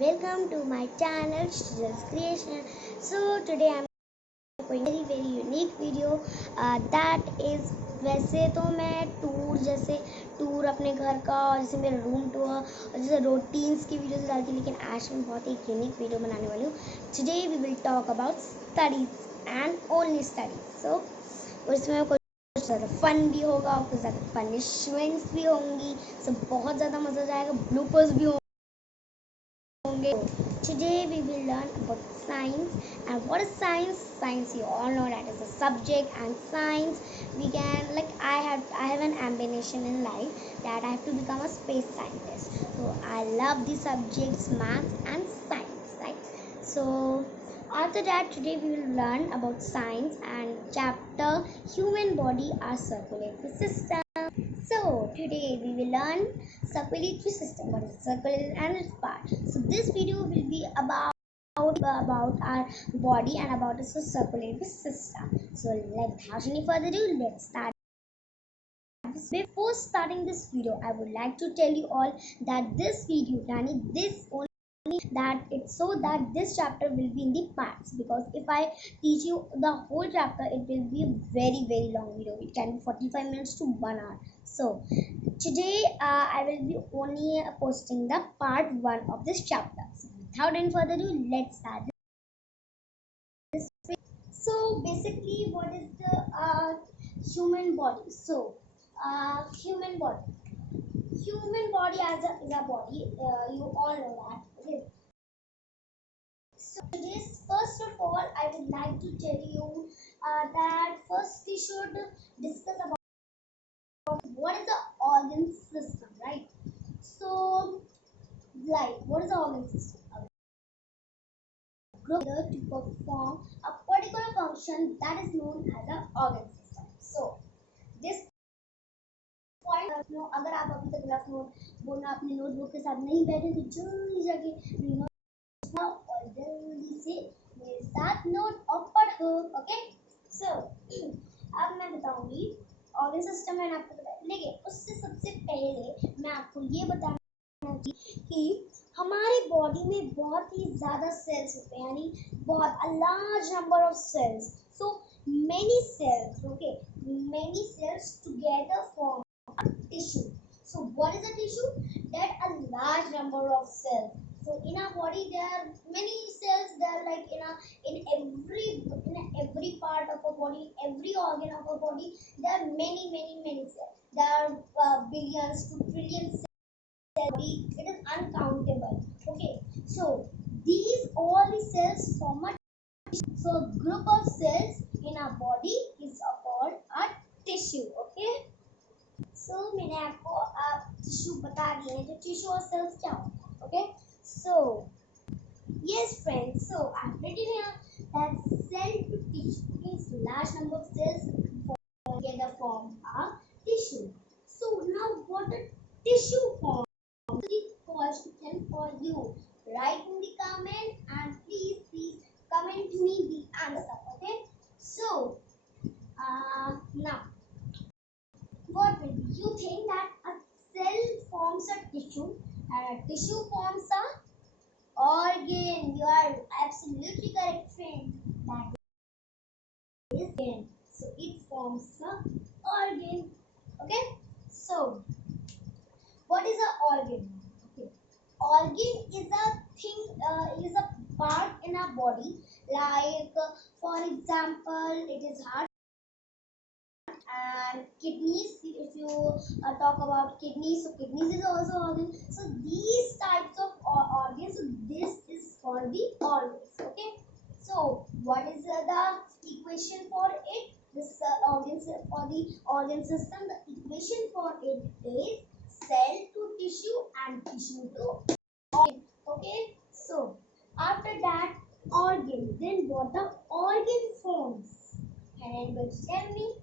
Welcome to my channel Shrijal's Creation. So today I'm going very unique video that is वैसे तो मैं tour अपने घर का और जैसे मेरा रूम टूर और जैसे रूटीन्स की वीडियोस डालती हूँ, लेकिन आज मैं बहुत ही यूनिक वीडियो बनाने वाली हूँ. Today we will talk about studies and only studies. So उसमें कुछ ज़्यादा फन भी होगा और कुछ ज़्यादा पनिशमेंट्स भी होंगी. सो बहुत ज़्यादा मज़ा आएगा, ब्लूपर्स भी होंगे. Today we will learn about science. And what is science? Science, you all know that is a subject, and science we can, like, I have an ambition in life that I have to become a space scientist. So I love the subjects math and science, right? So after that, today we will learn about science and chapter human body, our circulatory system. So today we will learn circulatory system. What is circulatory and its part? So this video will be about our body and about its circulatory system. So without any further ado, let's start. Before starting this video, I would like to tell you all that this video, yani this only that it's so that this chapter will be in the parts, because if I teach you the whole chapter, it will be a very long video. It can be 45 minutes to 1 hour. So today I will be only posting the part 1 of this chapter. So without any further ado, let's start this. So basically, what is the human body? So human body as is a body, you all know that. Okay. So this, first of all, I would like to tell you that first we should discuss about what is the organ system, right? So, like, what is the organ system? A group to perform a particular function that is known as an organ system. So, this point, अगर आप अभी तक rough note बोलना अपने notebook के साथ नहीं बैठे तो जल्दी जाके और जल्दी से मेरे साथ नोट और पढ़ो. ओके. सो अब मैं बताऊंगी ऑर्गन सिस्टम. मैंने आपको बताया, लेकिन उससे सबसे पहले मैं आपको ये बताना कि हमारी बॉडी में बहुत ही ज़्यादा सेल्स होते हैं, यानी बहुत a large number of cells. So many cells, okay, many cells together form a tissue. So what is a tissue? That a large number of cells. So in our body there are many cells. They are like in every part of our body, every organ of our body. There are many cells. There are billions to trillions cells. It is uncountable. Okay. So these all the cells form a tissue. So group of cells in our body is called a tissue. Okay. So मैंने आपको tissue बता दिए हैं. तो tissue और sales क्या होता है? Okay. So yes friends, so I've written here that cell to tissue means large number of cells together form a tissue. So now what a tissue form? The question for you. Write in the comment and please comment me the answer. Okay. So now what will be? You think that a cell forms a tissue and a tissue forms a organ. You are absolutely correct, friend. That is organ. So it forms a organ. Okay. So what is a organ? Okay. Organ is a thing, is a part in our body. Like for example, it is heart and kidneys. If you talk about kidneys, so kidneys is also organ. So these types of organs, so this is called the organs. Okay. So what is the equation for it? This organ for the organ system, the equation for it is cell to tissue and tissue to organ. Okay. So after that organ, then what the organ forms? Can anybody tell me?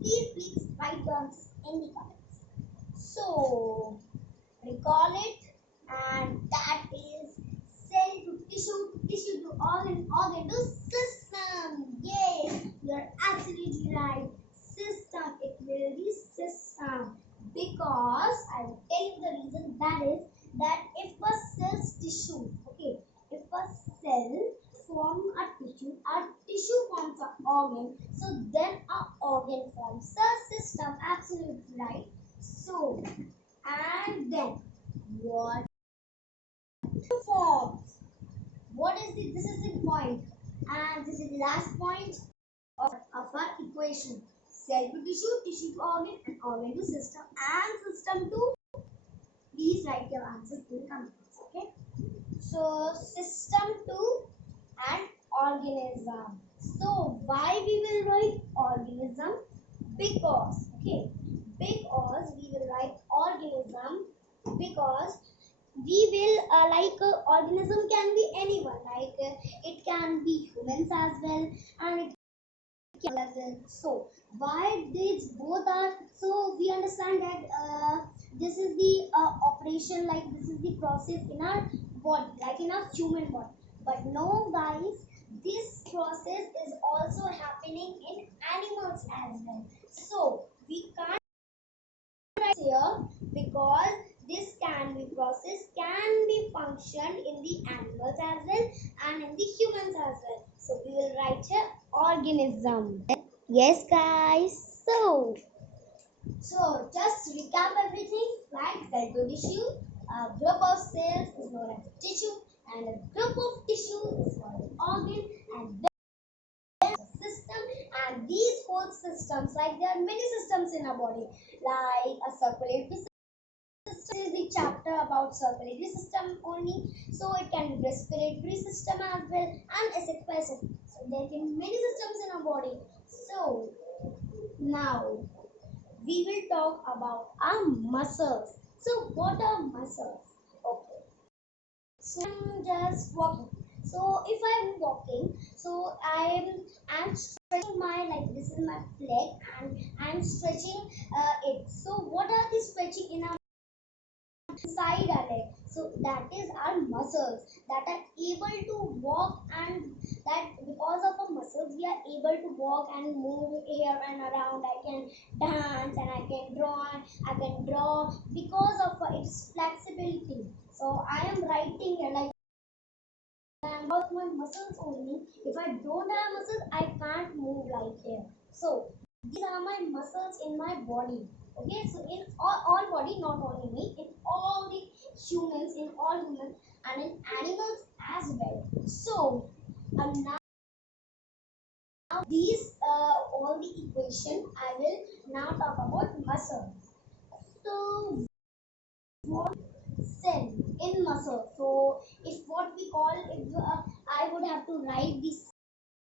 Please write down in the comments. So recall it, and that is cell to tissue to organ to system. Yes, you are absolutely right. System, it will be system, because I will tell you the reason. That is that if a cell's tissue, cell form a tissue forms an organ, so then a organ forms a system. Absolutely right. So, and then what forms? What is the, this is the point, and this is the last point of our equation. Cell to tissue, tissue to organ, and organ to system, and system to, please write your answers in the comments. Okay. So system to and organism. So why we will write organism? Because, okay, because we will write organism because we will organism can be anyone, it can be humans as well, and it can as well. So why these both are, so we understand that this is the operation, like this is the process in our body, like in our human body. But no guys, this process is also happening in animals as well. So we can't write here because this can be processed, can be functioned in the animals as well and in the humans as well. So we will write here organism. Yes guys. So just recap everything, like cell to tissue, a group of cells is known as tissue, and a group of tissue is called an organ, and then a system, and these whole systems, like there are many systems in our body, like a circulatory system. This is the chapter about circulatory system only, so it can be respiratory system as well, and asexual system. So there can be many systems in our body. So now we will talk about our muscles. So what are muscles? Okay. So I'm just walking. So if I'm walking, so I'm stretching my, like this is my leg, and I'm stretching it. So what are the stretching in our side our leg? So that is our muscles that are able to walk, and that because of our muscles we are able to walk and move here and around. I can dance and I can draw because of its flexibility. So I am writing here like about my muscles only. If I don't have muscles, I can't move like here. So these are my muscles in my body. Okay, so in all body, not only me, in all the humans, in all humans, and in animals as well. So now these all the equation, I will now talk about muscle. So what cell in muscle? So if what we call, if I would have to write this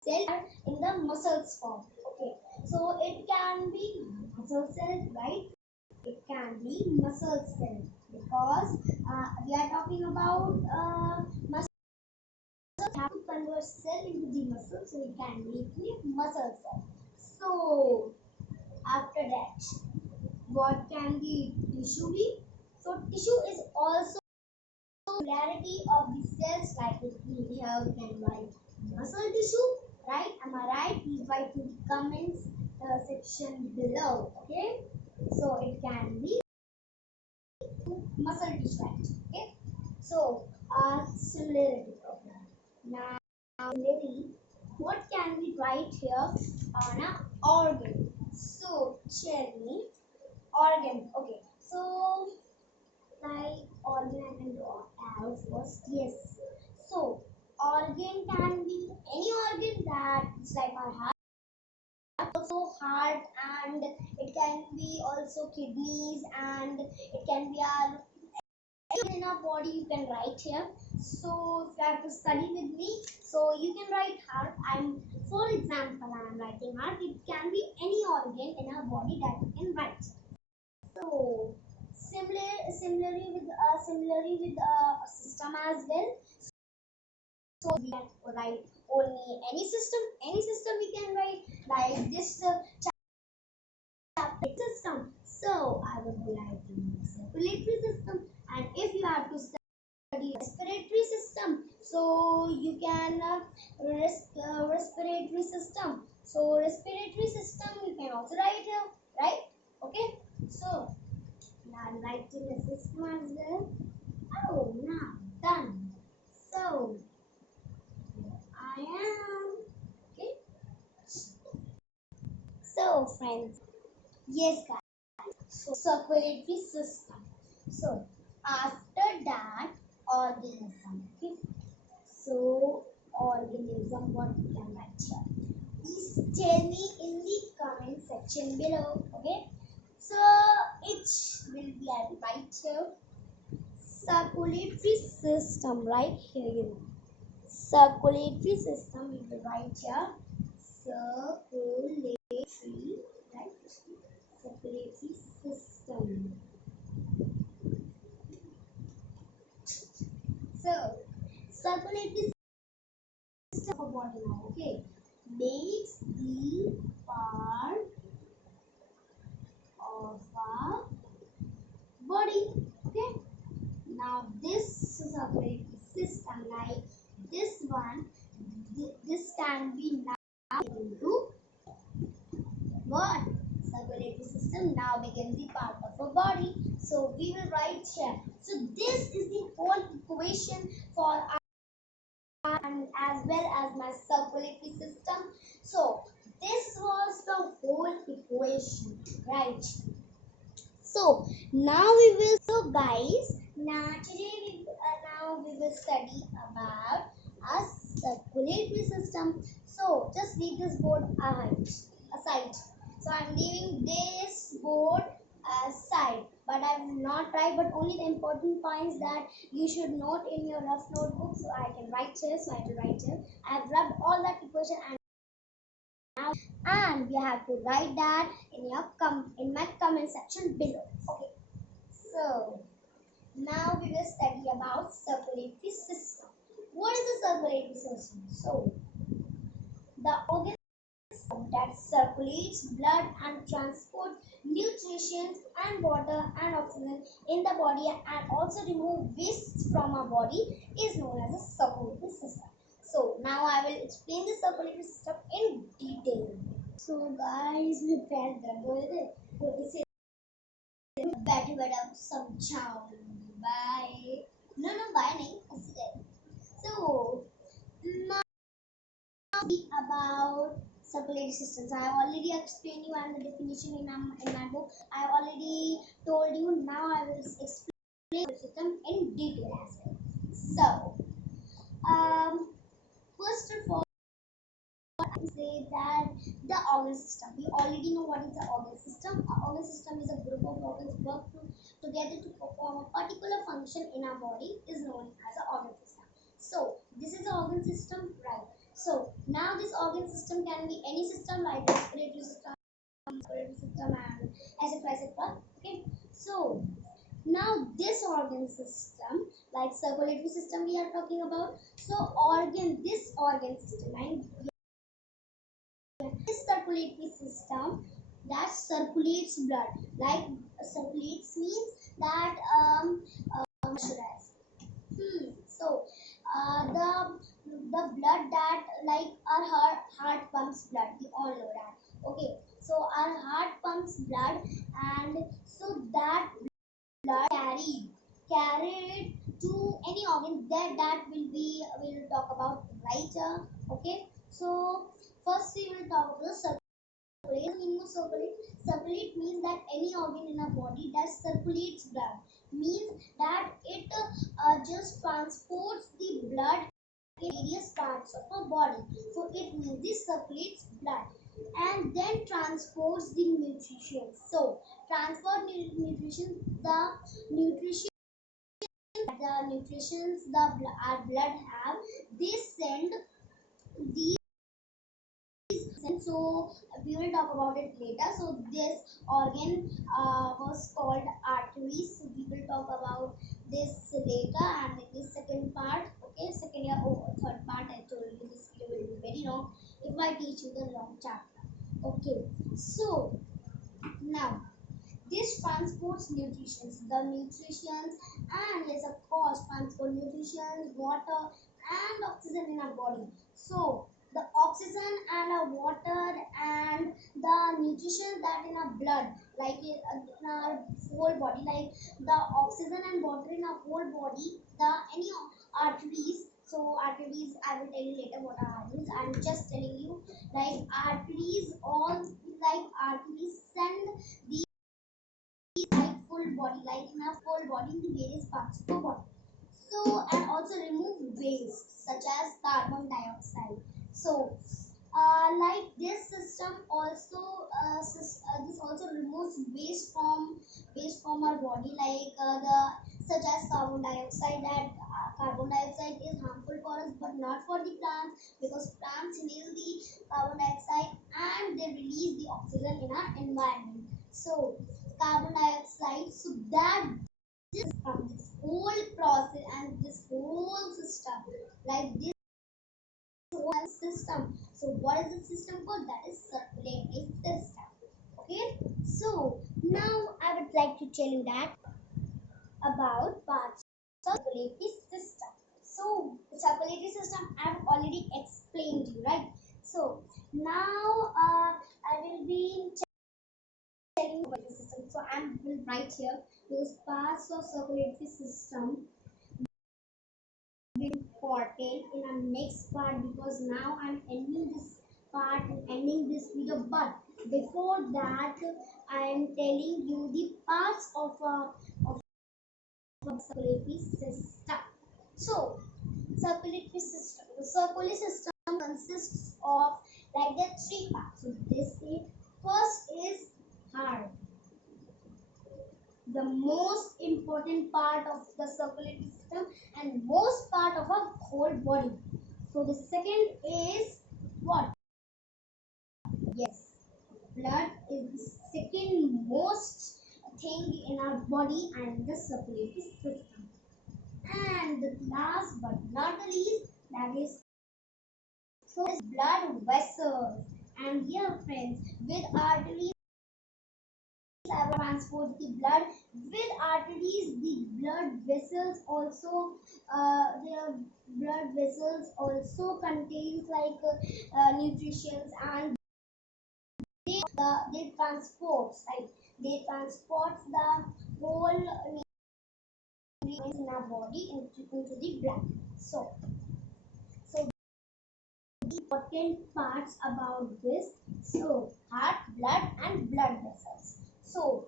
cell in the muscles form. Okay, so it can be muscle cell, right? It can be muscle cell because we are talking about muscle. Have to convert cell into the muscle, so it can be muscle cell. So after that, what can the tissue be? So tissue is also similarity of the cells, like it, here we can write muscle tissue, right? Am I right? Please write in the comments section below. Okay, so it can be muscle tissue, right? Okay, so similarity. Okay. Now similarity, what can we write here on an organ? So tell me organ. Okay, so like organ I can draw arrow first. Yes. So organ can be any organ, that's like our heart, also heart, and it can be also kidneys, and it can be our in our body. You can write here. So if you have to study with me, so you can write heart. For example, I'm writing heart. It can be any organ in our body that you can write. So similarly with a system as well. So we can write only any system we can write, like this chapter system. So I would be writing circulatory system, and if you have to study respiratory system, so you can respiratory system. So respiratory system you can also write here, right? Okay. So now I'm writing the system as well. Oh, now done. So friends. Yes, guys. So, circulatory system. So, after that, organism. Okay. So, organism, what we can write here? Please tell me in the comment section below. Okay. So, it will be, I will write here. Circulatory system, right here. You know. Circulatory system, we will write here. Circulatory, right? Circulatory system. So, circulatory system of body now, okay, makes the part of our body, okay. Now, this circulatory system, like this one, this can be now into what? Circulatory system now becomes the part of a body. So we will write here. So this is the whole equation for our and as well as my circulatory system. So this was the whole equation, right? So now we will. So guys, now today we will study about a circulatory system. So just leave this board aside. So I'm leaving this board aside, but I will not write, but only the important points that you should note in your rough notebook. So I can write here. So I will write here. I have rubbed all that equation and you have to write that in your in my comment section below. Okay. So now we will study about circulatory system. What is the circulatory system? So the organ that circulates blood and transport nutrition and water and oxygen in the body and also remove waste from our body is known as a circulatory system. So now I will explain the circulatory system in detail. So guys, we felt that इसे बैठे बैठे आप समझाऊंगी bye no no bye नहीं ऐसे so now about circulatory systems. I have already explained you and the definition in my book. I have already told you. Now I will explain the system in detail as well. So first of all, I say that the organ system. We already know what is the organ system. An organ system is a group of organs work together to perform a particular function in our body is known as an organ system. So this is the organ system, right? So now this organ system can be any system like respiratory system, and etc. Okay. So now this organ system, like circulatory system, we are talking about. So this organ system, and this circulatory system that circulates blood, like circulates means that should I say? So the blood that like our heart pumps blood. We all know that. Okay. So our heart pumps blood, and so that blood carried to any organ that we'll talk about later. Okay. So first we will talk about the circulate. Meaning of circulate. Circulate means that any organ in our body that circulates blood means that it just transports the blood in various parts of our body. So it means this circulates blood and then transports the nutrition. So transport nutrition, the nutrition our blood have, they send these. So we will talk about it later. So this organ was called arteries. So we will talk about this later and in the second part. Okay, second year or third part. I told you this video will be very long if I teach you the long chapter. Okay, so now this transports nutritions, the nutritions, and yes, of course, transport nutritions, water, and oxygen in our body. So the oxygen and our water and the nutrition that in our blood, like in our whole body, like the oxygen and water in our whole body, the any arteries. So arteries, I will tell you later what are arteries. I'm just telling you, like arteries, all like arteries send these like full body, like in our full body in the various parts of the body. So and also remove waste such as carbon dioxide. So like this system also this also removes waste from our body, like the such as carbon dioxide. That carbon dioxide is harmful for us but not for the plants, because plants inhale the carbon dioxide and they release the oxygen in our environment. So carbon dioxide, so that from this whole process and this whole system, like this whole system. So what is the system called? That is circulatory system. Okay, so now I would like to tell you that about parts of circulatory system. So the circulatory system I have already explained to you, right? So now I will be telling you about the system. So I will write here those parts of circulatory system important in our next part, because now I'm ending this part and ending this video. But before that, I am telling you the parts of a circulatory system. So, circulatory system. The circulatory system consists of like the three parts. So, this is first is heart, the most important part of the circulatory system and most part of our whole body. So the second is what? Yes, blood is the second most thing in our body and the circulatory system. And the last but not the least, that is so is blood vessels. And here friends, with arteries transport the blood, with arteries the blood vessels also their blood vessels also contains like nutrients, and they transports, right, they transports the whole nutrients in our body into the blood. So important parts about this. So heart, blood and blood vessels. So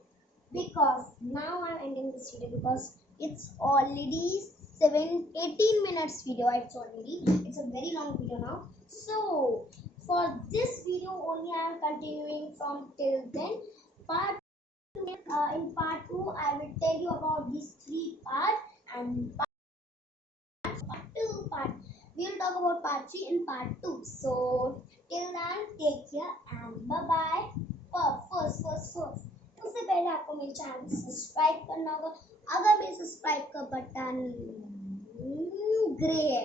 because now I'm ending this video because it's already 18 minutes video. It's a very long video now. So for this video only I am continuing from till then. Part in part 2 I will tell you about these three parts, and part 2 part we will talk about part 3 in part 2. So till then take care and bye bye. First उससे पहले आपको मेरे channel को subscribe करना होगा. अगर मेरे subscribe का बटन ग्रे है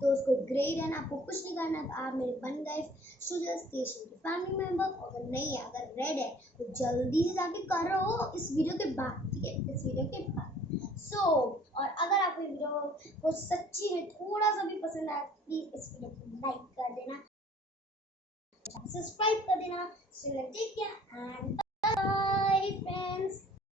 तो उसको ग्रे रहना, आपको कुछ नहीं करना. तो आप मेरे बन गए स्टूडियो स्टेशन के फैमिली मेंबर. अगर नहीं है, अगर रेड है तो जल्दी से जाके करो इस वीडियो के बाद, ठीक है, इस वीडियो के बाद. और अगर आपको वीडियो को सच्ची में थोड़ा सा भी पसंद आया प्लीज इस वीडियो को लाइक कर देना, सब्सक्राइब कर देना. So take care and bye friends.